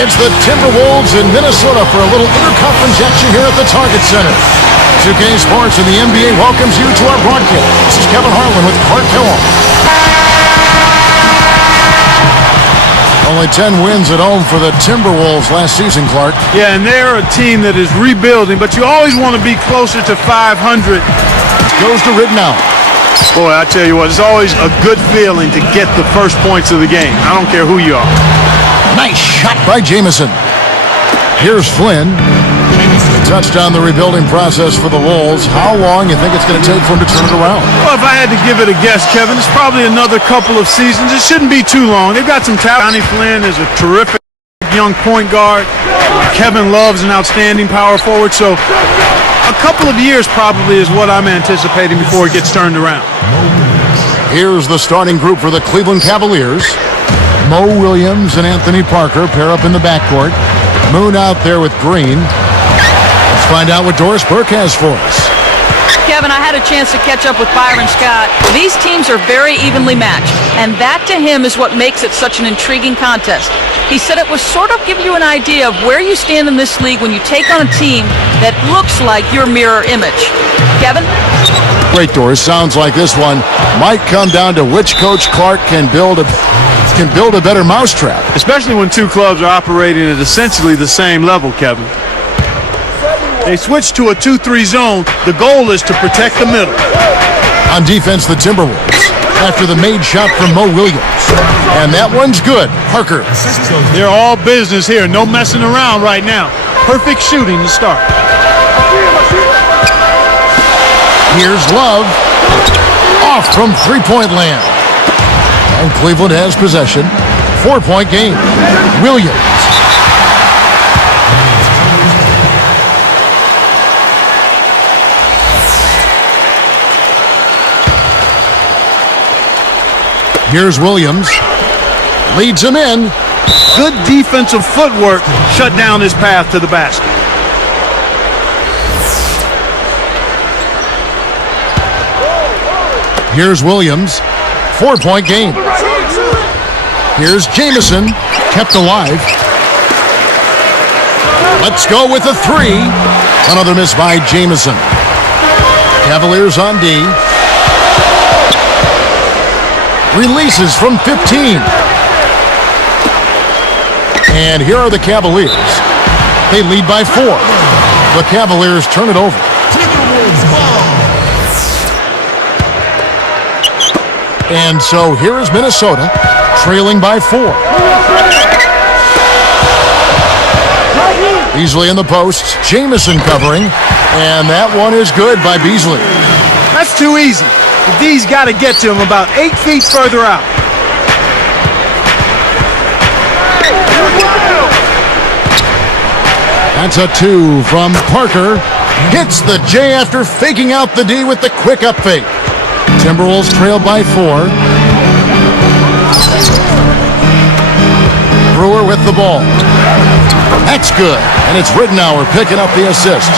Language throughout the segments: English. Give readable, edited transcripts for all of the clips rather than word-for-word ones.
It's the Timberwolves in Minnesota for a little interconference action here at the Target Center. 2K Sports and the NBA welcomes you to our broadcast. This is Kevin Harlan with Clark Kellogg. Only 10 wins at home for the Timberwolves last season, Clark. Yeah, and they're a team that is rebuilding, but you always want to be closer to 500. Goes to Rittenhouse. Boy, I tell you what, it's always a good feeling to get the first points of the game. I don't care who you are. Nice shot by Jamison. Here's Flynn. Touched on the rebuilding process for the Wolves. How long you think it's going to take for him to turn it around? Well, if I had to give it a guess, Kevin, it's probably another couple of seasons. It shouldn't be too long. They've got some talent. Johnny Flynn is a terrific young point guard. Kevin Love's an outstanding power forward. So a couple of years probably is what I'm anticipating before it gets turned around. Here's the starting group for the Cleveland Cavaliers. Mo Williams and Anthony Parker pair up in the backcourt. Moon out there with Green. Let's find out what Doris Burke has for us. Kevin, I had a chance to catch up with Byron Scott. These teams are very evenly matched, and that to him is what makes it such an intriguing contest. He said it was sort of give you an idea of where you stand in this league when you take on a team that looks like your mirror image. Kevin? Great, Doris. Sounds like this one might come down to which Coach Clark can build a better mousetrap. Especially when two clubs are operating at essentially the same level, Kevin. They switch to a 2-3 zone. The goal is to protect the middle. On defense, the Timberwolves. After the made shot from Mo Williams. And that one's good. Parker. They're all business here. No messing around right now. Perfect shooting to start. Here's Love. Off from three-point land. And Cleveland has possession. 4-point game. Williams. Here's Williams. Leads him in. Good defensive footwork shut down his path to the basket. Here's Williams. 4-point game. Here's Jamison. Kept alive. Let's go with a three. Another miss by Jamison. Cavaliers on D. Releases from 15. And here are the Cavaliers. They lead by 4. The Cavaliers turn it over. And so here is Minnesota trailing by 4. Beasley in the post. Jamison covering. And that one is good by Beasley. That's too easy. The D's got to get to him about 8 feet further out. That's a 2 from Parker. Hits the J after faking out the D with the quick up fake. Timberwolves trail by 4. Brewer with the ball. That's good. And it's Rittenhouse picking up the assist.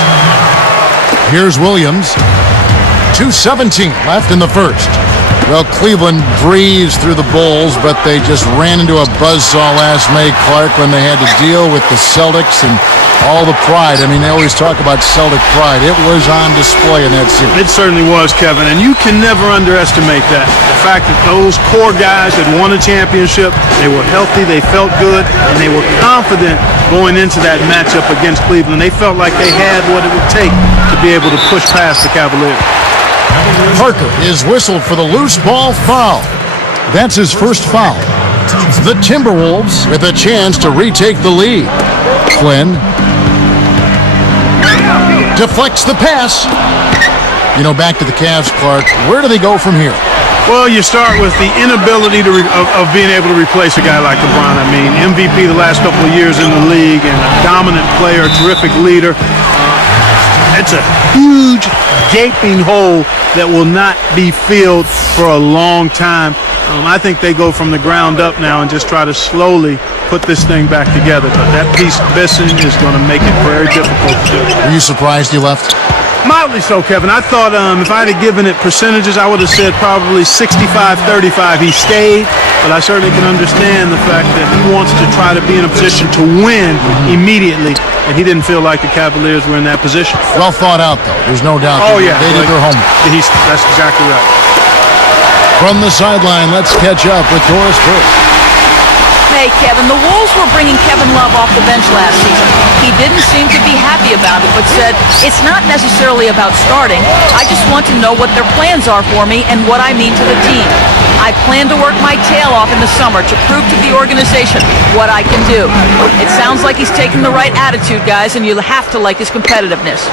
Here's Williams. 2:17 left in the first. Well, Cleveland breezed through the Bulls, but they just ran into a buzzsaw last May, Clark, when they had to deal with the Celtics and all the pride. I mean, they always talk about Celtic pride. It was on display in that series. It certainly was, Kevin, and you can never underestimate that. The fact that those core guys had won a championship, they were healthy, they felt good, and they were confident going into that matchup against Cleveland. They felt like they had what it would take to be able to push past the Cavaliers. Parker is whistled for the loose ball foul. That's his first foul. The Timberwolves with a chance to retake the lead. Flynn deflects the pass. You know, back to the Cavs, Clark. Where do they go from here? Well, you start with the inability of being able to replace a guy like LeBron. I mean, MVP the last couple of years in the league and a dominant player, a terrific leader. It's a huge, gaping hole that will not be filled for a long time. I think they go from the ground up now and just try to slowly put this thing back together. But that piece missing is going to make it very difficult to do. Were you surprised he left? Mildly so, Kevin. I thought if I had given it percentages, I would have said probably 65-35. He stayed, but I certainly can understand the fact that he wants to try to be in a position to win immediately, and he didn't feel like the Cavaliers were in that position. Well thought out, though. There's no doubt. Oh, yeah. They did their homework. That's exactly right. From the sideline, let's catch up with Doris Burke. Hey, Kevin, the Wolves were bringing Kevin Love off the bench last season. He didn't seem to be happy about it, but said, it's not necessarily about starting. I just want to know what their plans are for me and what I mean to the team. I plan to work my tail off in the summer to prove to the organization what I can do. It sounds like he's taking the right attitude, guys, and you'll have to like his competitiveness.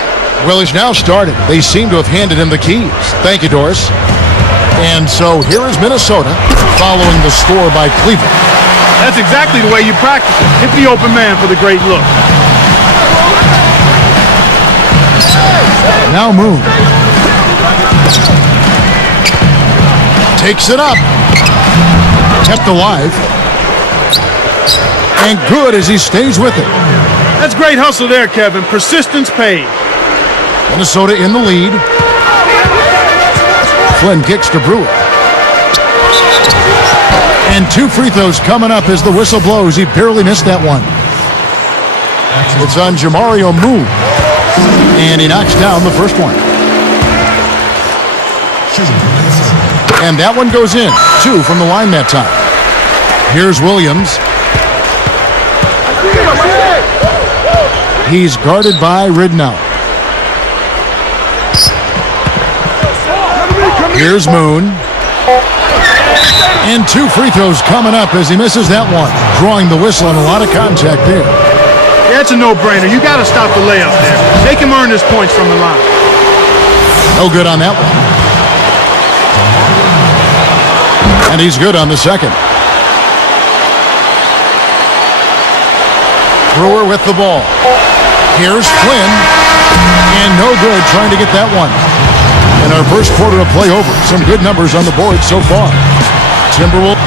Well, he's now started. They seem to have handed him the keys. Thank you, Doris. And so here is Minnesota following the score by Cleveland. That's exactly the way you practice it. Hit the open man for the great look. Now Moon. Takes it up. Kept alive. And good as he stays with it. That's great hustle there, Kevin. Persistence paid. Minnesota in the lead. Flynn kicks to Brewer. And 2 free throws coming up as the whistle blows. He barely missed that one. It's on Jamario Moon. And he knocks down the first one. And that one goes in. 2 from the line that time. Here's Williams. He's guarded by Ridnow. Here's Moon. And 2 free throws coming up as he misses that one. Drawing the whistle and a lot of contact there. Yeah, it's a no-brainer. You got to stop the layup there. Make him earn his points from the line. No good on that one. And he's good on the second. Brewer with the ball. Here's Flynn. And no good trying to get that one. In our first quarter of play over, some good numbers on the board so far. Timberwolves.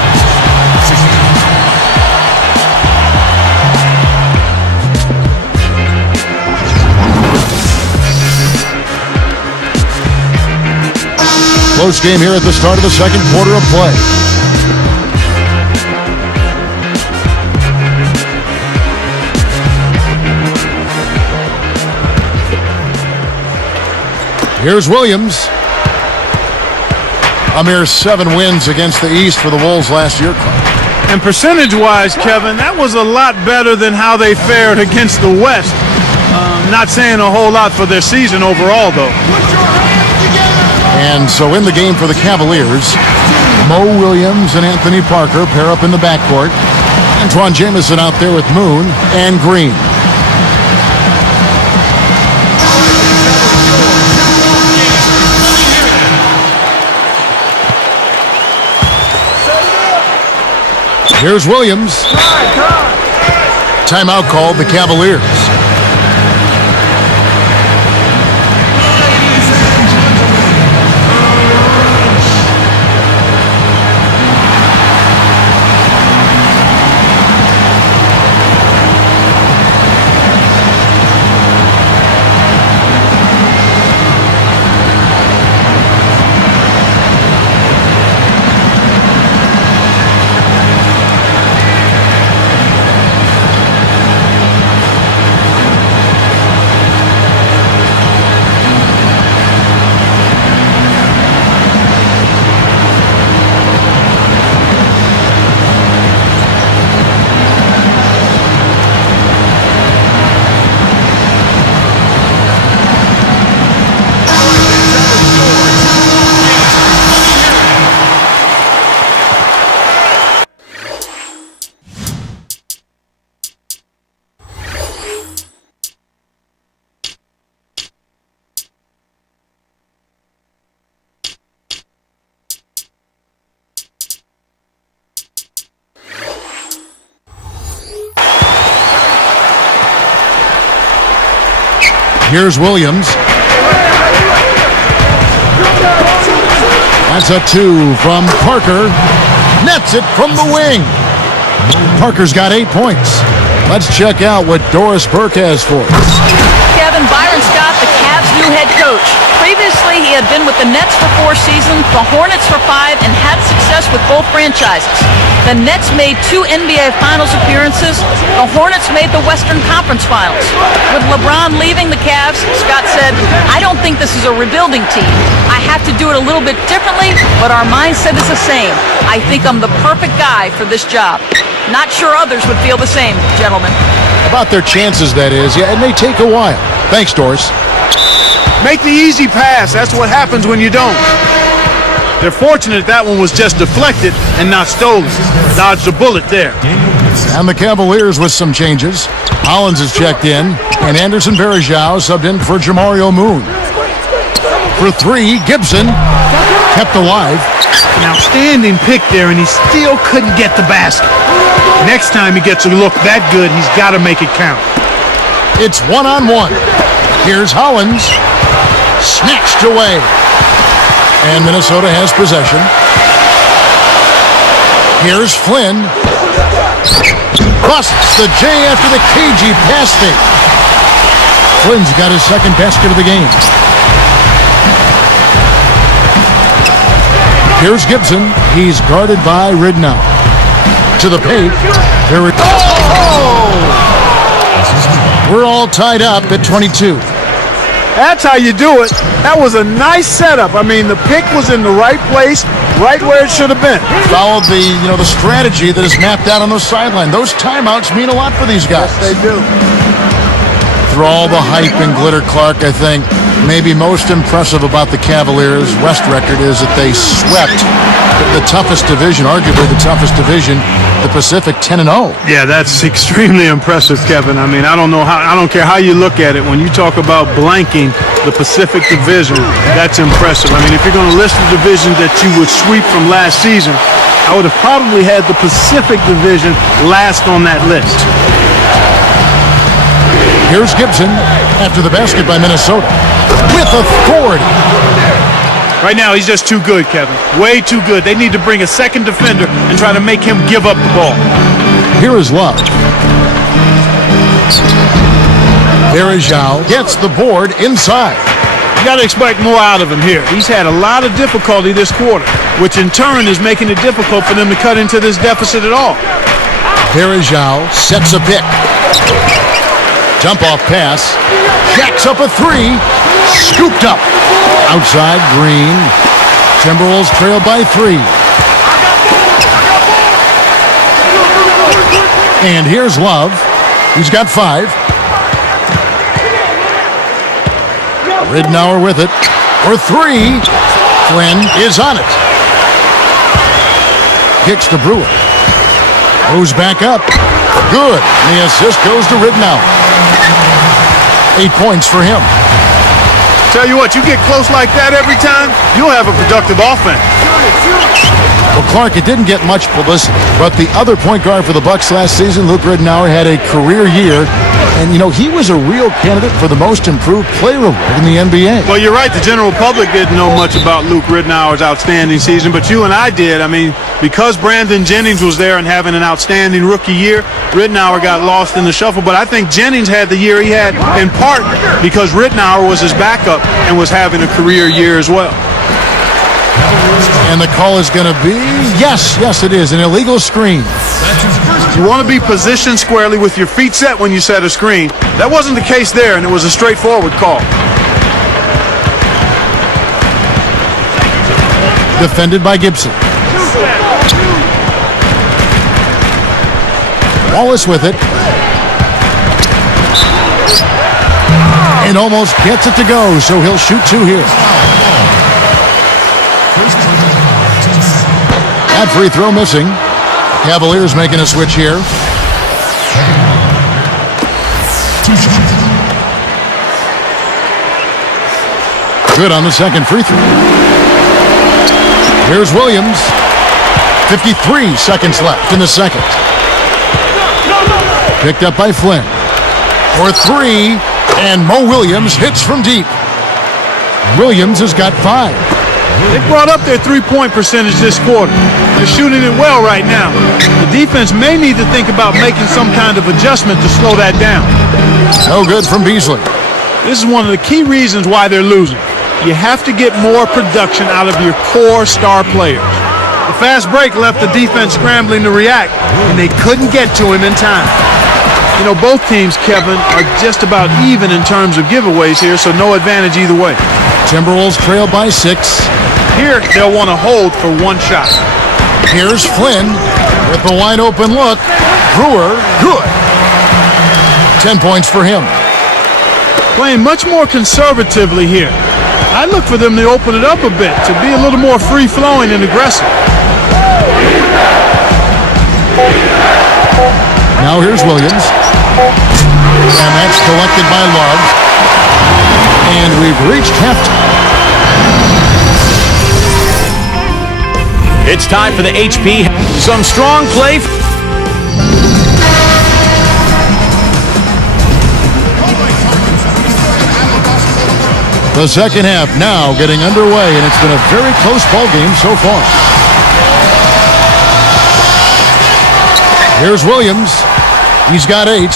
Close game here at the start of the second quarter of play. Here's Williams. A mere 7 wins against the East for the Wolves last year. And percentage-wise, Kevin, that was a lot better than how they fared against the West. Not saying a whole lot for their season overall, though. And so in the game for the Cavaliers, Mo Williams and Anthony Parker pair up in the backcourt. Antoine Jamison out there with Moon and Green. Here's Williams. Timeout called the Cavaliers. Here's Williams. That's a 2 from Parker. Nets it from the wing. Parker's got 8 points. Let's check out what Doris Burke has for us. Kevin, Byron Scott, the Cavs new head coach. Previously, he had been with the Nets for 4 seasons, the Hornets for 5, and had success with both franchises. The Nets made 2 NBA Finals appearances. The Hornets made the Western Conference Finals. With LeBron leaving the Cavs, Scott said, "I don't think this is a rebuilding team. I have to do it a little bit differently, but our mindset is the same. I think I'm the perfect guy for this job." Not sure others would feel the same, gentlemen. About their chances, that is. Yeah, it may take a while. Thanks, Doris. Make the easy pass. That's what happens when you don't. They're fortunate that one was just deflected and not stolen. Dodged a bullet there. And the Cavaliers with some changes. Hollins is checked in, and Anderson Varejao subbed in for Jamario Moon. For 3, Gibson kept alive. An outstanding pick there, and he still couldn't get the basket. Next time he gets a look that good, he's got to make it count. It's 1-on-1. Here's Hollins. Snatched away. And Minnesota has possession. Here's Flynn. Busts the J after the cagey pass fake. Flynn's got his second basket of the game. Here's Gibson. He's guarded by Ridnow. To the paint. There it goes. Oh! We're all tied up at 22. That's how you do it. That was a nice setup. I mean, the pick was in the right place, right where it should have been. Followed the strategy that is mapped out on the sideline. Those timeouts mean a lot for these guys. Yes, they do. Through all the hype and glitter, Clark, I think maybe most impressive about the Cavaliers' West record is that they swept the toughest division, arguably the toughest division, the Pacific, 10-0. Yeah, that's extremely impressive, Kevin. I mean, I don't care how you look at it. When you talk about blanking the Pacific Division, that's impressive. I mean, if you're going to list the divisions that you would sweep from last season, I would have probably had the Pacific Division last on that list. Here's Gibson after the basket by Minnesota with authority. Right now, he's just too good, Kevin. Way too good. They need to bring a second defender and try to make him give up the ball. Here is Love. Varejao gets the board inside. You got to expect more out of him here. He's had a lot of difficulty this quarter, which in turn is making it difficult for them to cut into this deficit at all. Varejao sets a pick. Jump-off pass. Jacks up a 3. Scooped up. Outside, Green. Timberwolves trail by 3. And here's Love. He's got 5. Ridnour with it. For 3. Flynn is on it. Kicks to Brewer. Moves back up. Good. And the assist goes to Ridnour. 8 points for him. Tell you what, you get close like that every time, you'll have a productive offense. Well, Clark, it didn't get much publicity, but the other point guard for the Bucks last season, Luke Ridnour, had a career year. And, he was a real candidate for the most improved player award in the NBA. Well, you're right. The general public didn't know much about Luke Ridnour's outstanding season, but you and I did. I mean, because Brandon Jennings was there and having an outstanding rookie year, Ridnour got lost in the shuffle. But I think Jennings had the year he had in part because Ridnour was his backup and was having a career year as well. And the call is going to be, yes, it is, an illegal screen. You want to be positioned squarely with your feet set when you set a screen. That wasn't the case there, and it was a straightforward call. Defended by Gibson. Wallace with it. And almost gets it to go, so he'll shoot 2 here. That free throw missing. Cavaliers making a switch here. Good on the second free throw. Here's Williams. 53 seconds left in the second. Picked up by Flynn. For 3, and Mo Williams hits from deep. Williams has got 5. They brought up their three-point percentage this quarter. They're shooting it well right now. The defense may need to think about making some kind of adjustment to slow that down. No good from Beasley. This is one of the key reasons why they're losing. You have to get more production out of your core star players. The fast break left the defense scrambling to react, and they couldn't get to him in time. You know, both teams, Kevin, are just about even in terms of giveaways here, so no advantage either way. Timberwolves trail by 6. Here, they'll want to hold for one shot. Here's Flynn with the wide open look. Brewer, good. 10 points for him. Playing much more conservatively here. I'd look for them to open it up a bit, to be a little more free-flowing and aggressive. Now here's Williams. And that's collected by Love. And we've reached halftime. It's time for the HP. Some strong play. The second half now getting underway, and it's been a very close ball game so far. Here's Williams. He's got 8.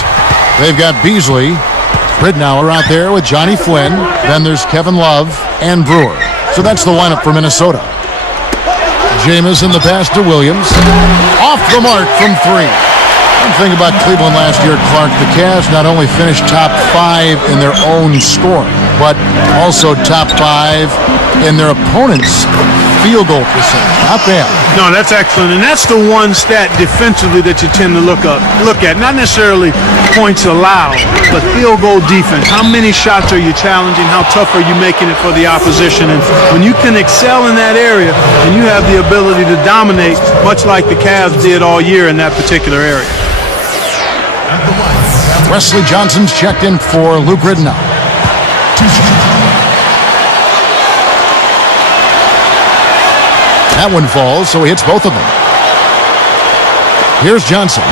They've got Beasley. Ridnour out there with Johnny Flynn. Then there's Kevin Love and Brewer. So that's the lineup for Minnesota. Jamison the pass to Williams. Off the mark from 3. One thing about Cleveland last year, Clark, the Cavs not only finished top 5 in their own scoring, but also top 5 in their opponent's field goal percentage. Not bad. No, that's excellent, and that's the one stat defensively that you tend to look at. Not necessarily points allowed, but field goal defense. How many shots are you challenging? How tough are you making it for the opposition? And when you can excel in that area, and you have the ability to dominate, much like the Cavs did all year in that particular area. Wesley Johnson's checked in for Luke Ridnour. That one falls, so he hits both of them. Here's Johnson.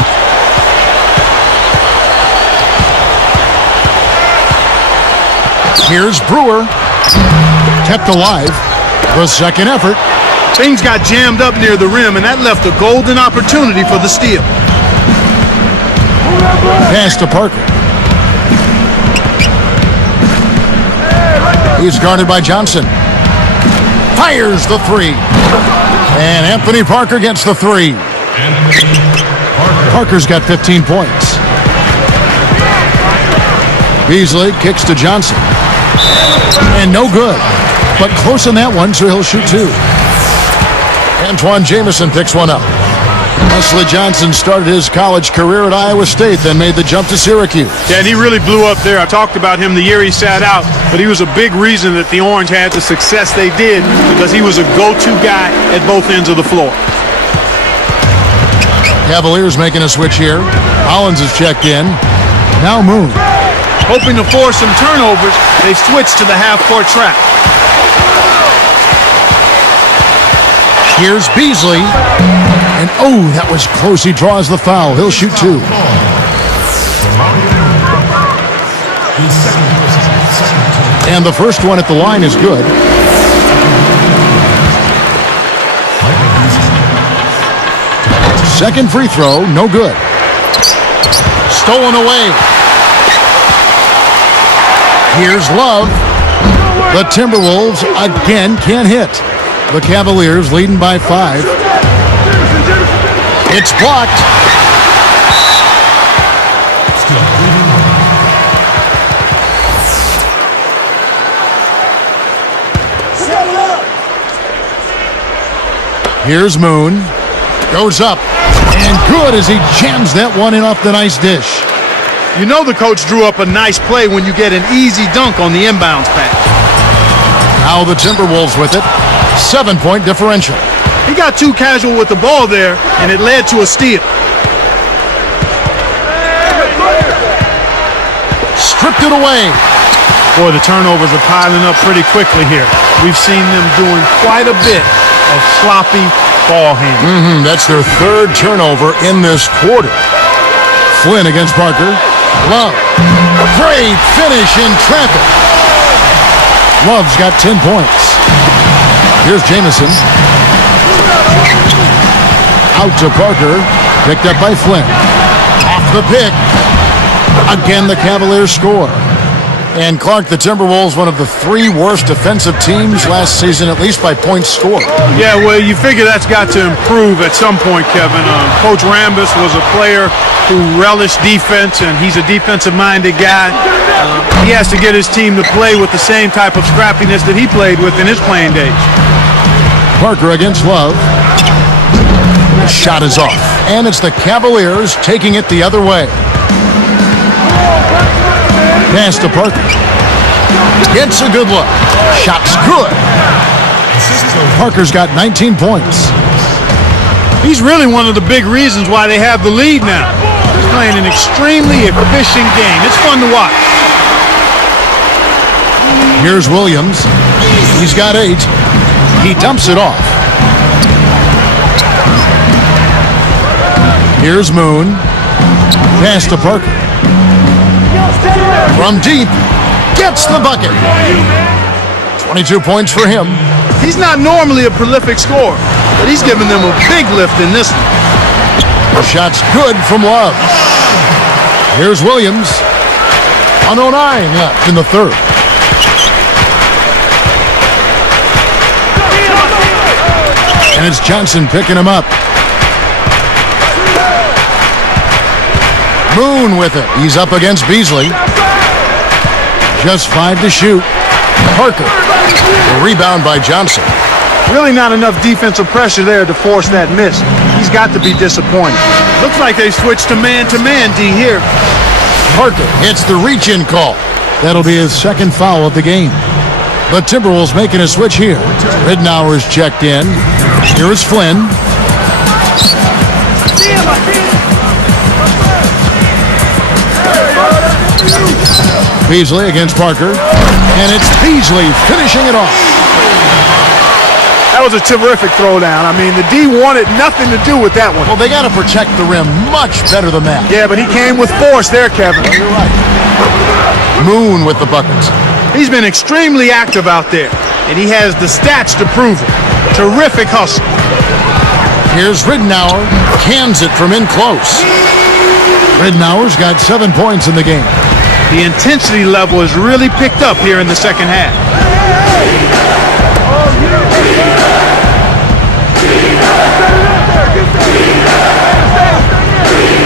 Here's Brewer. Kept alive. The second effort. Things got jammed up near the rim, and that left a golden opportunity for the steal. Pass to Parker. He's guarded by Johnson. Fires the 3. And Anthony Parker gets the 3. Parker's got 15 points. Beasley kicks to Johnson. And no good. But close on that one, so he'll shoot 2. Antoine Jamison picks one up. Wesley Johnson started his college career at Iowa State, then made the jump to Syracuse. Yeah, and he really blew up there. I talked about him the year he sat out, but he was a big reason that the Orange had the success they did, because he was a go-to guy at both ends of the floor. Cavaliers making a switch here. Hollins is checked in. Now Moon. Hoping to force some turnovers, they switched to the half-court trap. Here's Beasley. And oh, that was close. He draws the foul. He'll shoot 2. And the first one at the line is good. Second free throw, no good. Stolen away. Here's Love. The Timberwolves again can't hit. The Cavaliers leading by 5. It's blocked. Here's Moon. Goes up. And good as he jams that one in off the nice dish. You know the coach drew up a nice play when you get an easy dunk on the inbounds pass. Now the Timberwolves with it. 7-point differential. He got too casual with the ball there, and it led to a steal. Stripped it away. Boy, the turnovers are piling up pretty quickly here. We've seen them doing quite a bit of sloppy ball handling. That's their 3rd turnover in this quarter. Flynn against Parker. Love. Great finish in traffic. Love's got 10 points. Here's Jamison. Out to Parker. Picked up by Flynn. Off the pick. Again, the Cavaliers score. And Clark, the Timberwolves, one of the 3 worst defensive teams last season, at least by points scored. Yeah, well, you figure that's got to improve at some point, Kevin. Coach Rambis was a player who relished defense, and he's a defensive-minded guy. He has to get his team to play with the same type of scrappiness that he played with in his playing days. Parker against Love. The shot is off. And it's the Cavaliers taking it the other way. Pass to Parker. It's a good look. Shot's good. Parker's got 19 points. He's really one of the big reasons why they have the lead now. He's playing an extremely efficient game. It's fun to watch. Here's Williams. He's got 8. He dumps it off. Here's Moon. Pass to Parker. From deep, gets the bucket. 22 points for him. He's not normally a prolific scorer, but he's giving them a big lift in this one. The shot's good from Love. Here's Williams. 1:09 left in the third. And it's Johnson picking him up. Moon with it. He's up against Beasley. Just 5 to shoot. Parker. The rebound by Johnson. Really not enough defensive pressure there to force that miss. He's got to be disappointed. Looks like they switched to man-to-man, D, here. Parker hits the reach-in call. That'll be his second foul of the game. The Timberwolves making a switch here. Ridnour's checked in. Here is Flynn. Beasley against Parker. And it's Beasley finishing it off. That was a terrific throwdown. I mean, the D wanted nothing to do with that one. Well, they got to protect the rim much better than that. Yeah, but he came with force there, Kevin. You're right. Moon with the buckets. He's been extremely active out there, and he has the stats to prove it. Terrific hustle. Here's Ridnour. Cans it from in close. Ridnour's got 7 points in the game. The intensity level has really picked up here in the second half.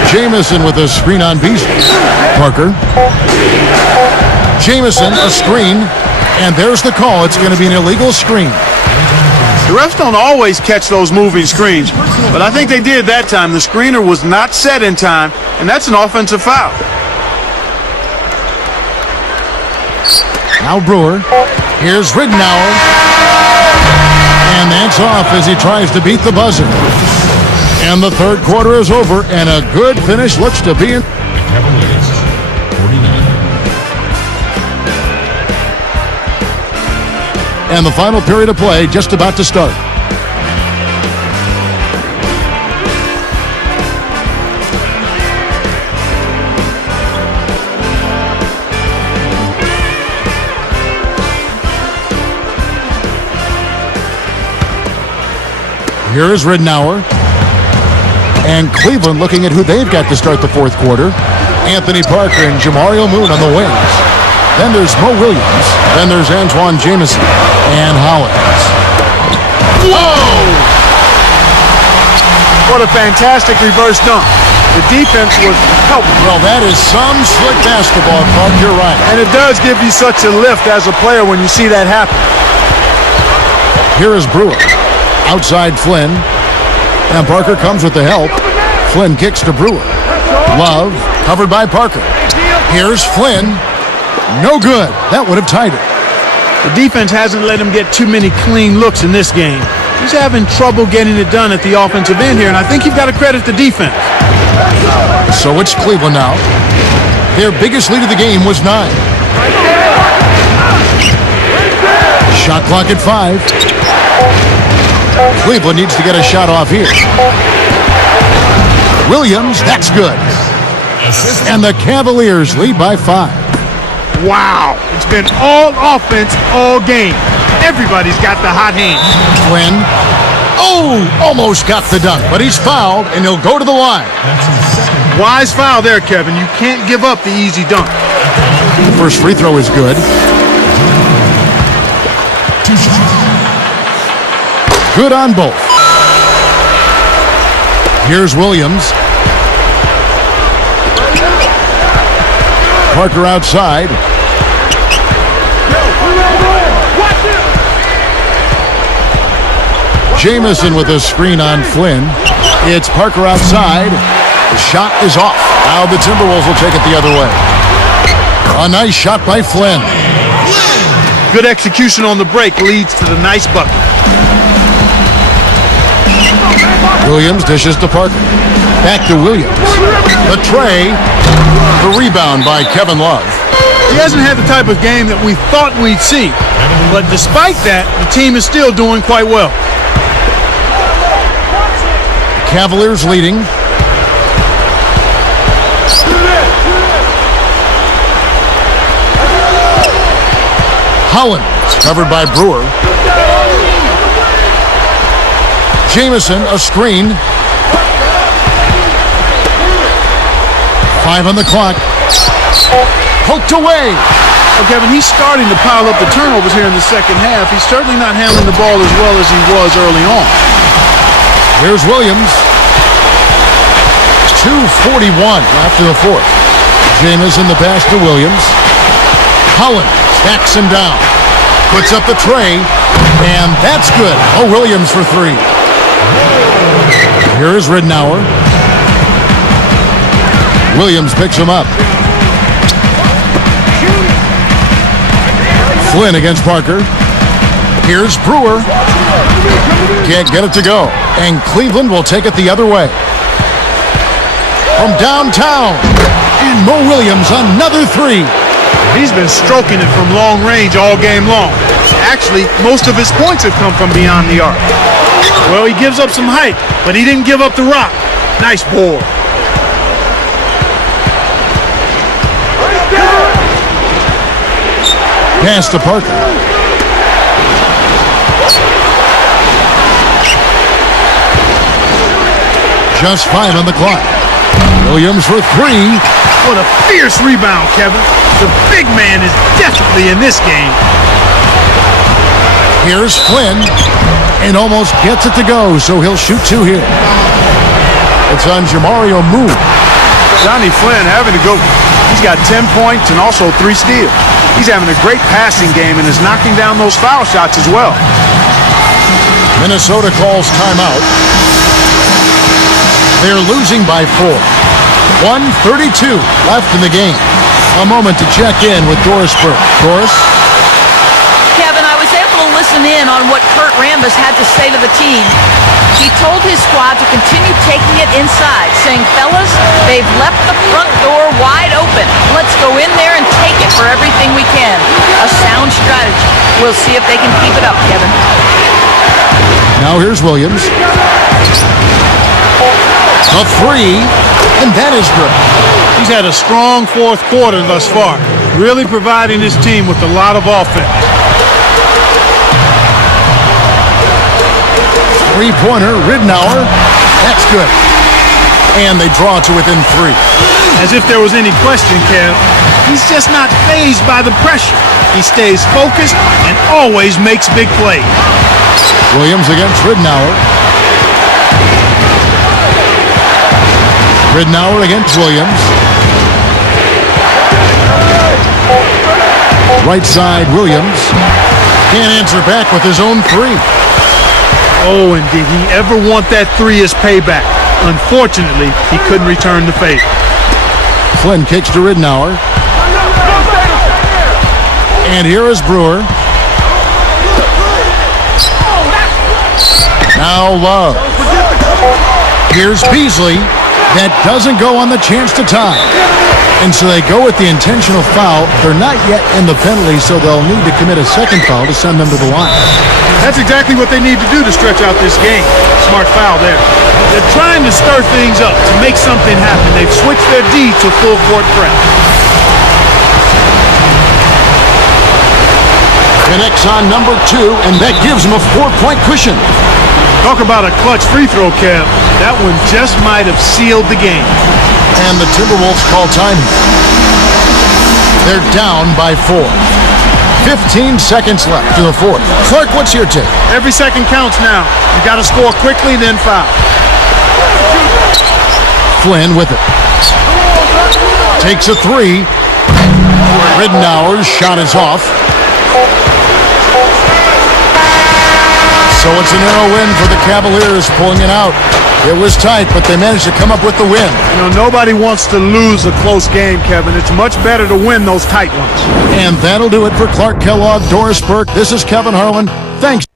Jamison with a screen on Beasley. Parker. Jamison, a screen. And there's the call. It's going to be an illegal screen. The refs don't always catch those moving screens, but I think they did that time. The screener was not set in time, and that's an offensive foul. Now Brewer. Here's Ridnour. And that's off as he tries to beat the buzzer. And the third quarter is over, and a good finish looks to be in. Cavaliers, 49. And the final period of play just about to start. Here is Ridnour. And Cleveland looking at who they've got to start the fourth quarter. Anthony Parker and Jamario Moon on the wings. Then there's Mo Williams. Then there's Antoine Jamison and Hollins. Whoa! What a fantastic reverse dunk. The defense was helping. Well, that is some slick basketball, Clark. You're right. And it does give you such a lift as a player when you see that happen. Here is Brewer. Outside Flynn. And Parker comes with the help. Flynn kicks to Brewer. Love, covered by Parker. Here's Flynn. No good. That would have tied it. The defense hasn't let him get too many clean looks in this game. He's having trouble getting it done at the offensive end here, and I think you've got to credit the defense. So it's Cleveland now. Their biggest lead of the game was 9. Shot clock at 5. Cleveland needs to get a shot off here. Williams, that's good. And the Cavaliers lead by 5. Wow, it's been all offense all game. Everybody's got the hot hand. Flynn, almost got the dunk, but he's fouled, and he'll go to the line. Wise foul there, Kevin. You can't give up the easy dunk. The first free throw is good. Good on both. Here's Williams. Parker outside. Jamison with a screen on Flynn. It's Parker outside. The shot is off. Now the Timberwolves will take it the other way. A nice shot by Flynn. Good execution on the break leads to the nice bucket. Williams dishes to Parker. Back to Williams. The tray. The rebound by Kevin Love. He hasn't had the type of game that we thought we'd see. But despite that, the team is still doing quite well. The Cavaliers leading. Holland covered by Brewer. Jamison, a screen. 5 on the clock. Poked away. Well, Kevin, he's starting to pile up the turnovers here in the second half. He's certainly not handling the ball as well as he was early on. Here's Williams. 2:41 after the fourth. Jamison the pass to Williams. Holland backs him down. Puts up the tray. And that's good. Oh, Williams for 3. Here is Ridnour. Williams picks him up. Flynn against Parker. Here's Brewer. Can't get it to go. And Cleveland will take it the other way. From downtown. And Mo Williams, another 3. He's been stroking it from long range all game long. Actually, most of his points have come from beyond the arc. Well, he gives up some height, but he didn't give up the rock. Nice board. Pass to Parker. Just 5 on the clock. Williams for 3. What a fierce rebound, Kevin. The big man is definitely in this game. Here's Flynn. And almost gets it to go, so he'll shoot 2 here. It's on Jamario Moon. Johnny Flynn having to go. He's got 10 points and also 3 steals. He's having a great passing game and is knocking down those foul shots as well. Minnesota calls timeout. They're losing by 4. 1:32 left in the game. A moment to check in with Doris Burke. Doris? Kevin, I was able to listen in on what Kurt Rambis had to say to the team. He told his squad to continue taking it inside, saying, fellas, they've left the front door wide open. Let's go in there and take it for everything we can. A sound strategy. We'll see if they can keep it up, Kevin. Now here's Williams. A 3, and that is good. He's had a strong fourth quarter thus far, really providing his team with a lot of offense. Three-pointer, Ridnour. That's good. And they draw to within 3. As if there was any question, Kev, he's just not fazed by the pressure. He stays focused and always makes big plays. Williams against Ridnour. Ridnour against Williams. Right side, Williams. Can't answer back with his own 3. Oh, and did he ever want that 3 as payback? Unfortunately, he couldn't return the favor. Flynn kicks to Ridnour. And here is Brewer. Now Love. Here's Beasley. That doesn't go on the chance to tie. And so they go with the intentional foul. They're not yet in the penalty, so they'll need to commit a second foul to send them to the line. That's exactly what they need to do to stretch out this game. Smart foul there. They're trying to stir things up, to make something happen. They've switched their D to full court press. Connects on number 2, and that gives him a 4-point cushion. Talk about a clutch free throw, Kev. That one just might have sealed the game. And the Timberwolves call time. They're down by 4. 15 seconds left in the fourth. Clark, what's your take? Every second counts now. You got to score quickly, then foul. Flynn with it. Takes a three. Riddenauer's shot is off. So it's a narrow win for the Cavaliers, pulling it out. It was tight, but they managed to come up with the win. You know, nobody wants to lose a close game, Kevin. It's much better to win those tight ones. And that'll do it for Clark Kellogg, Doris Burke. This is Kevin Harlan. Thanks.